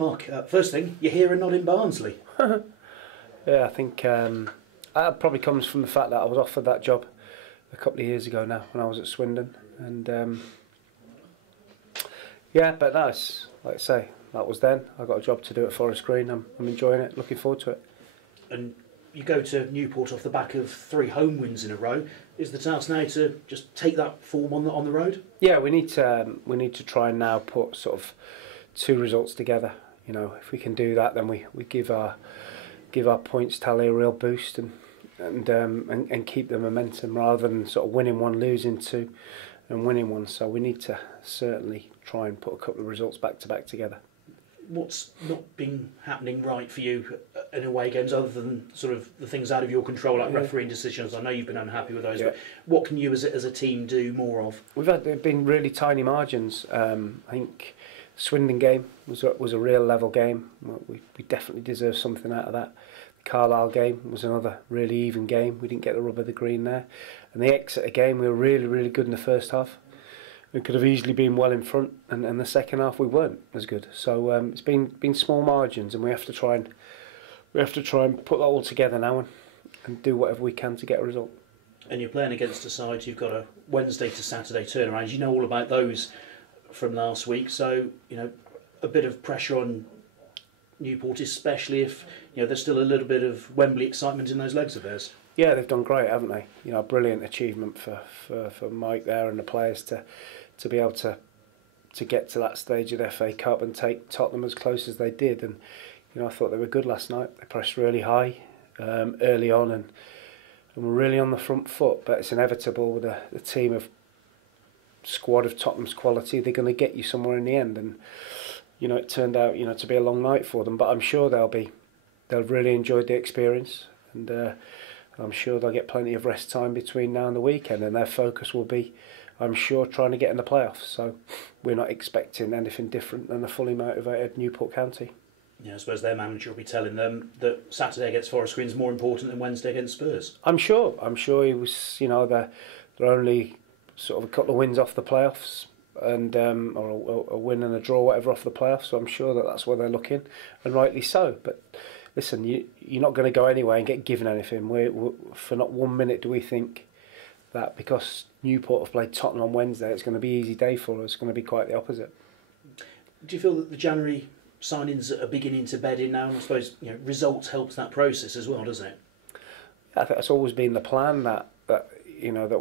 Mark, first thing, you're here and not in Barnsley. Yeah, I think that probably comes from the fact that I was offered that job a couple of years ago now when I was at Swindon, and yeah, but that's like I say, that was then. I got a job to do at Forest Green. I'm enjoying it, looking forward to it. And you go to Newport off the back of 3 home wins in a row. Is the task now to just take that form on the road? Yeah, we need to try and now put sort of 2 results together. You know, if we can do that, then we give our points tally a real boost and keep the momentum rather than sort of winning 1, losing 2, and winning 1. So we need to certainly try and put a couple of results back to back together. What's not been happening right for you in away games, other than sort of the things out of your control, like refereeing decisions? I know you've been unhappy with those, but what can you as a team do more of? There've been really tiny margins. I think the Swindon game was a real level game. We definitely deserved something out of that. The Carlisle game was another really even game. We didn't get the rub of the green there. And the Exeter game, we were really good in the first half. We could have easily been well in front, and the second half we weren't as good. So it's been small margins, and we have to try and put that all together now and do whatever we can to get a result. And you're playing against a side who've got a Wednesday to Saturday turnaround. You know all about those from last week, so you know a bit of pressure on Newport, especially if you know there's still a little bit of Wembley excitement in those legs of theirs. Yeah, they've done great, haven't they? You know, a brilliant achievement for Mike there and the players to be able to get to that stage of the FA Cup and take Tottenham as close as they did. And you know, I thought they were good last night. They pressed really high early on and were really on the front foot. But it's inevitable with the team of squad of Tottenham's quality. They're going to get you somewhere in the end. And you know, it turned out to be a long night for them. But I'm sure they'll really enjoyed the experience, and I'm sure they'll get plenty of rest time between now and the weekend, and their focus will be, I'm sure, trying to get in the playoffs. So we're not expecting anything different than a fully motivated Newport County. Yeah, I suppose their manager will be telling them that Saturday against Forest Green is more important than Wednesday against Spurs. I'm sure he was. You know, they're only sort of a couple of wins off the playoffs, and or a win and a draw, whatever, off the playoffs. So I'm sure that's where they're looking, and rightly so. But listen, you're not going to go anywhere and get given anything. We're for not 1 minute do we think that because Newport have played Tottenham on Wednesday, it's going to be an easy day for us. It's going to be quite the opposite. Do you feel that the January signings are beginning to bed in now? And I suppose results helps that process as well, doesn't it? I think that's always been the plan, that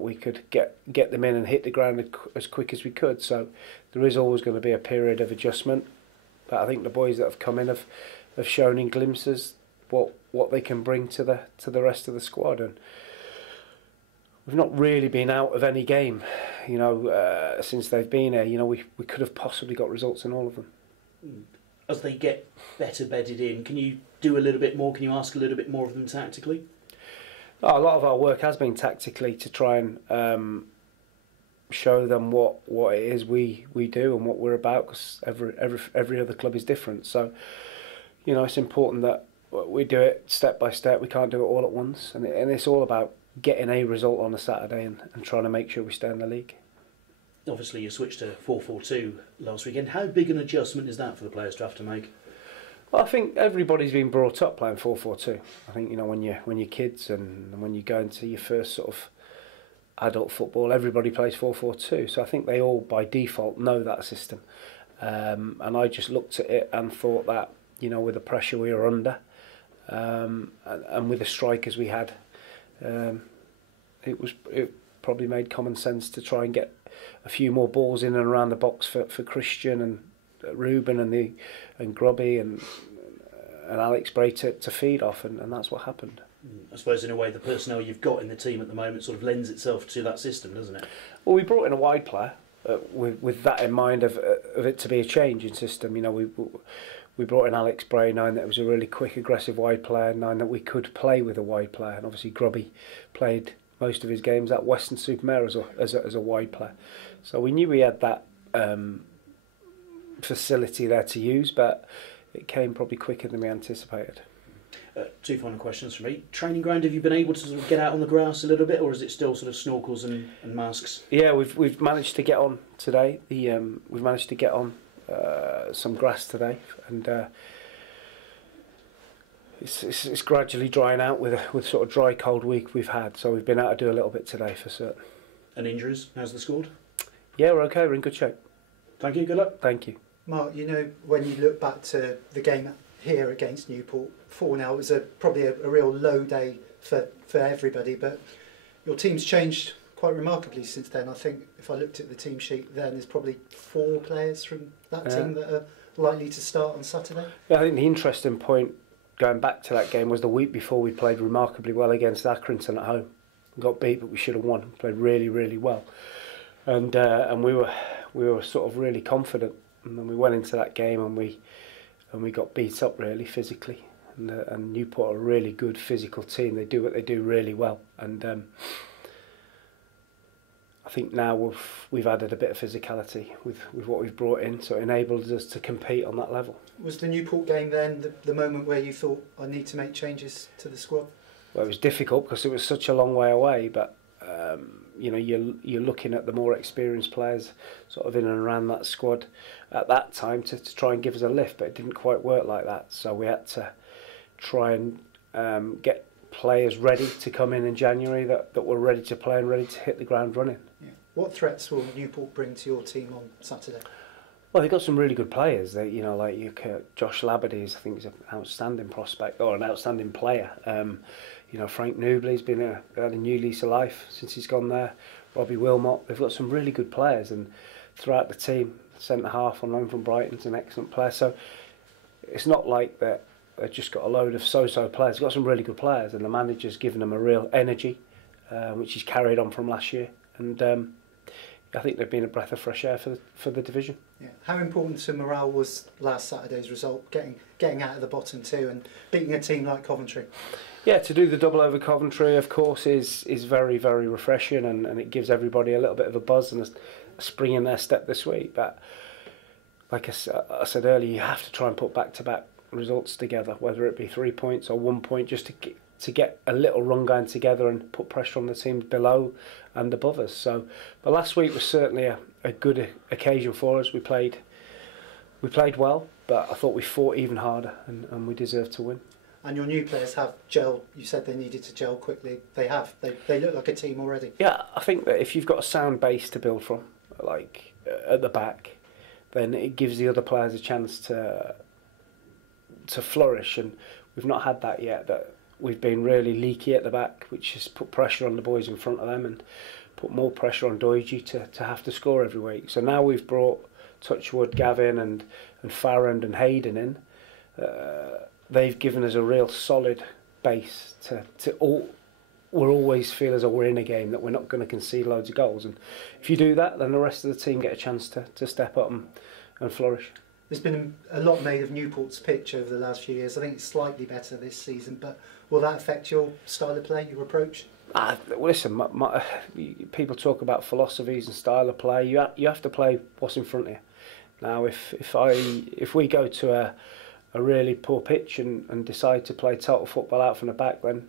we could get them in and hit the ground as quick as we could. So there is always going to be a period of adjustment. But I think the boys that have come in have shown in glimpses what they can bring to the rest of the squad, and we've not really been out of any game, since they've been here. We could have possibly got results in all of them. As they get better bedded in, can you do a little bit more? Can you ask a little bit more of them tactically? A lot of our work has been tactically to try and show them what it is we do and what we're about, because every other club is different. So it's important that we do it step by step. We can't do it all at once, and it's all about getting a result on a Saturday and trying to make sure we stay in the league. Obviously, you switched to 4-4-2 last weekend. How big an adjustment is that for the players to have to make? Well, I think everybody's been brought up playing 4-4-2. I think when you're kids and when you go into your first sort of adult football, everybody plays 4-4-2. So I think they all by default know that system. And I just looked at it and thought that with the pressure we were under, and with the strikers we had, it probably made common sense to try and get a few more balls in and around the box for Christian and Ruben and Grubby and Alex Bray to feed off, and that's what happened. I suppose in a way the personnel you've got in the team at the moment sort of lends itself to that system, doesn't it? Well, we brought in a wide player with that in mind of it to be a change in system. We brought in Alex Bray knowing that it was a really quick, aggressive wide player, knowing that we could play with a wide player, and obviously Grubby played most of his games at Western-super-Mare as a wide player. So we knew we had that facility there to use, but it came probably quicker than we anticipated. 2 final questions from me. Training ground, have you been able to sort of get out on the grass a little bit, or is it still sort of snorkels and masks? Yeah, we've managed to get on today. We've managed to get on some grass today, and it's gradually drying out with sort of dry cold week we've had. So we've been able to do a little bit today for certain. And injuries? How's the squad? Yeah, we're okay. We're in good shape. Thank you. Good luck. Thank you. Mark, you know, when you look back to the game here against Newport, 4-0, it was probably a real low day for everybody, but your team's changed quite remarkably since then. I think if I looked at the team sheet then, there's probably 4 players from that team that are likely to start on Saturday. Yeah, I think the interesting point going back to that game was the week before we played remarkably well against Accrington at home. We got beat, but we should have won. We played really, really well, and we were sort of really confident. And then we went into that game and we got beat up really physically. And Newport are a really good physical team. They do what they do really well. And I think now we've added a bit of physicality with what we've brought in, so it enables us to compete on that level. Was the Newport game then the moment where you thought, I need to make changes to the squad? Well, it was difficult because it was such a long way away, but you know, you're looking at the more experienced players sort of in and around that squad at that time to try and give us a lift, but it didn't quite work like that. So we had to try and get players ready to come in January that were ready to play and ready to hit the ground running. Yeah. What threats will Newport bring to your team on Saturday? Well, they've got some really good players. They, you know, like Josh Labadie, I think, is an outstanding prospect or an outstanding player. You know, Frank Newbley's had a new lease of life since he's gone there. Robbie Wilmot. They've got some really good players, and throughout the team, centre half on loan from Brighton's an excellent player. So it's not like that they've just got a load of so-so players. They've got some really good players, and the manager's given them a real energy, which he's carried on from last year. And I think they've been a breath of fresh air for the division. Yeah. How important to morale was last Saturday's result, getting out of the bottom 2 and beating a team like Coventry? Yeah, to do the double over Coventry, of course, is very, very refreshing, and it gives everybody a little bit of a buzz and a spring in their step this week. But like I said earlier, you have to try and put back-to-back results together, whether it be 3 points or 1 point, just to get a little run going together and put pressure on the teams below and above us. So, but last week was certainly a good occasion for us. We played well, but I thought we fought even harder, and we deserved to win. And your new players have gelled. You said they needed to gel quickly. They have. They look like a team already. Yeah, I think that if you've got a sound base to build from, like at the back, then it gives the other players a chance to flourish. And we've not had that yet. That we've been really leaky at the back, which has put pressure on the boys in front of them and put more pressure on Doidge to have to score every week. So now we've brought Touchwood, Gavin and Farrand and Hayden in. They've given us a real solid base we'll always feel as though we're in a game, that we're not going to concede loads of goals. And if you do that, then the rest of the team get a chance to step up and flourish. There's been a lot made of Newport's pitch over the last few years. I think it's slightly better this season, but will that affect your style of play, your approach? Listen, people talk about philosophies and style of play. You have to play what's in front of you. Now, if we go to a really poor pitch and decide to play total football out from the back, then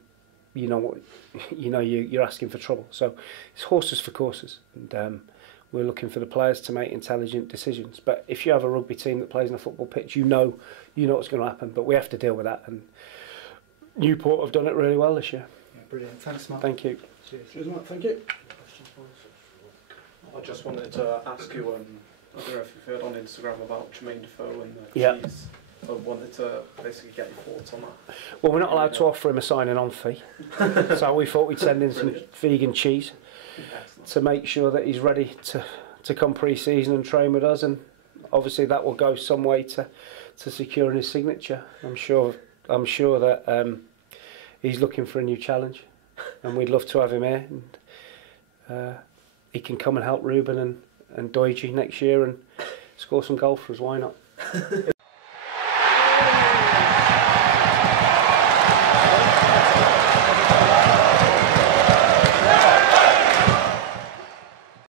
you're asking for trouble. So it's horses for courses, and we're looking for the players to make intelligent decisions. But if you have a rugby team that plays on a football pitch, you know what's going to happen. But we have to deal with that, and Newport have done it really well this year. Yeah, brilliant. Thanks, Mark. Thank you. Cheers, Mark. Thank you. I just wanted to ask you, I don't know if you've heard on Instagram about Jermain Defoe and the Yeah. cheese. I wanted to basically get your thoughts on that. Well, we're not allowed to offer him a signing-on fee, so we thought we'd send in some vegan cheese to make sure that he's ready to come pre-season and train with us, and obviously that will go some way to securing his signature. I'm sure that he's looking for a new challenge, and we'd love to have him here. And he can come and help Ruben and Doidge next year and score some goals for us. Why not?